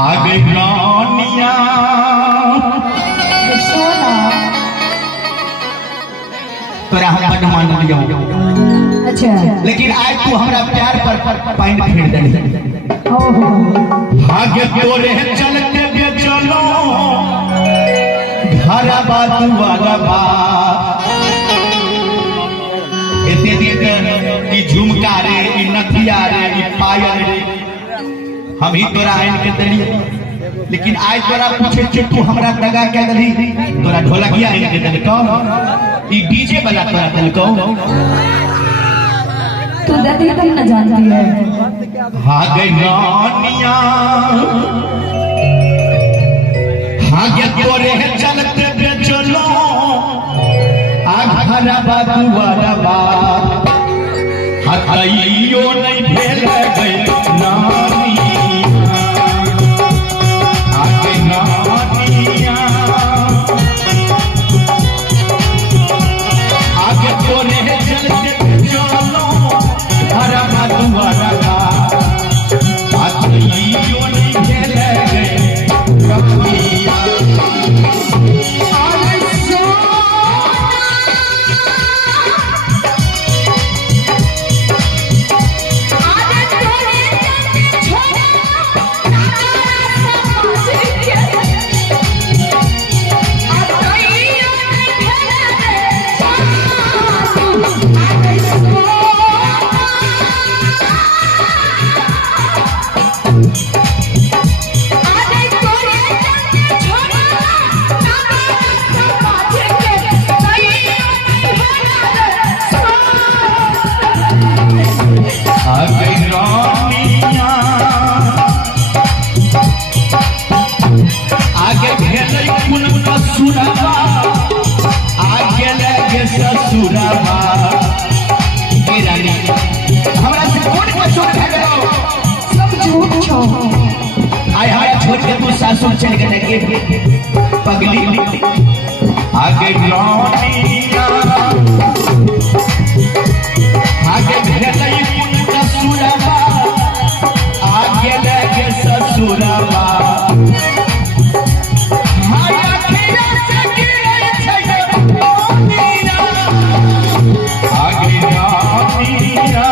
आगे रानिया तोरा हम बड़ मान लियो। अच्छा लेकिन आज तू हमरा प्यार पर पानी फेर देली। आगे तोरे चल के चलो घरा बात वाला बात इतने दिन की झुमका रे ई नथिया रे ई पायल रे हम ही तोरा आइन के देलिए। लेकिन आज तोरा पूछे कि तू हमरा दगा के दली तोरा ढोलकिया आइन के देल कौन ई डीजे वाला तोरा देल कौन तू देती तुम न जानती है। हाँ गई रानिया हाँ गे तोरे चलते बेचलो आघरा बाबू वाला बात हतइयो नहीं भेल गई नानी आगे नानिया आगे तोरे चलते बेचलो आघरा बाबू वाला बात हतइयो नहीं भेल गई कपिया सासुर चल गए पगली आगे रानिया आगे भेलई पुनका सुरबा आगे लगे ससुरबा माया खिया से गिरे छै रानिया आगे रानिया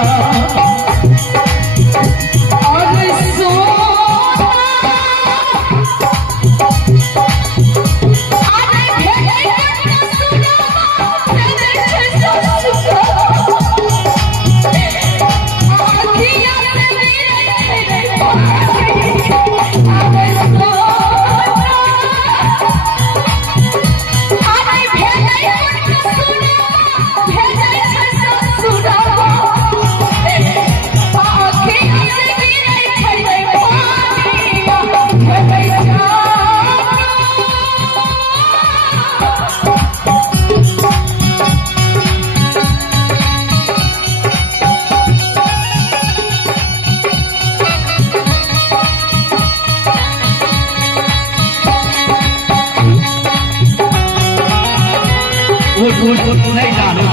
नहीं जानो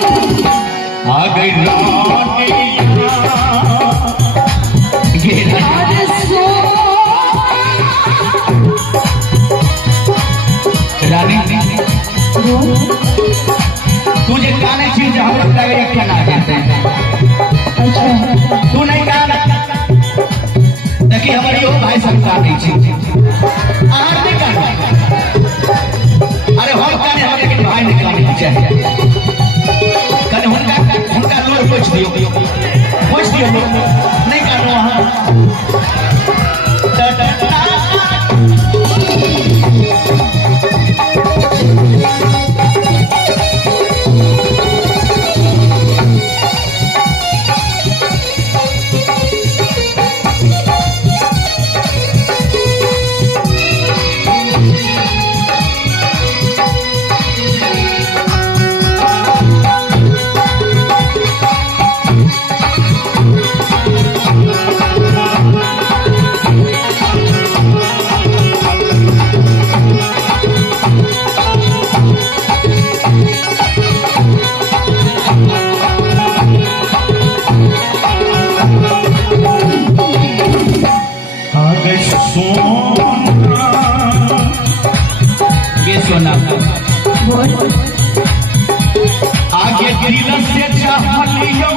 आ गई रानी तुझे गाने चीज हम लोग डायरेक्ट क्या ना कहते हैं। तू नहीं गाना देखिए हमारी वो भाई संस्कार नहीं चीज नहीं गाना अरे हम गाने हमारे लेकिन भाई नहीं गाने चाहिए कल उनका लोग पूछ दियो नहीं गाना वहाँ बोल आगे दिल से चाहलियो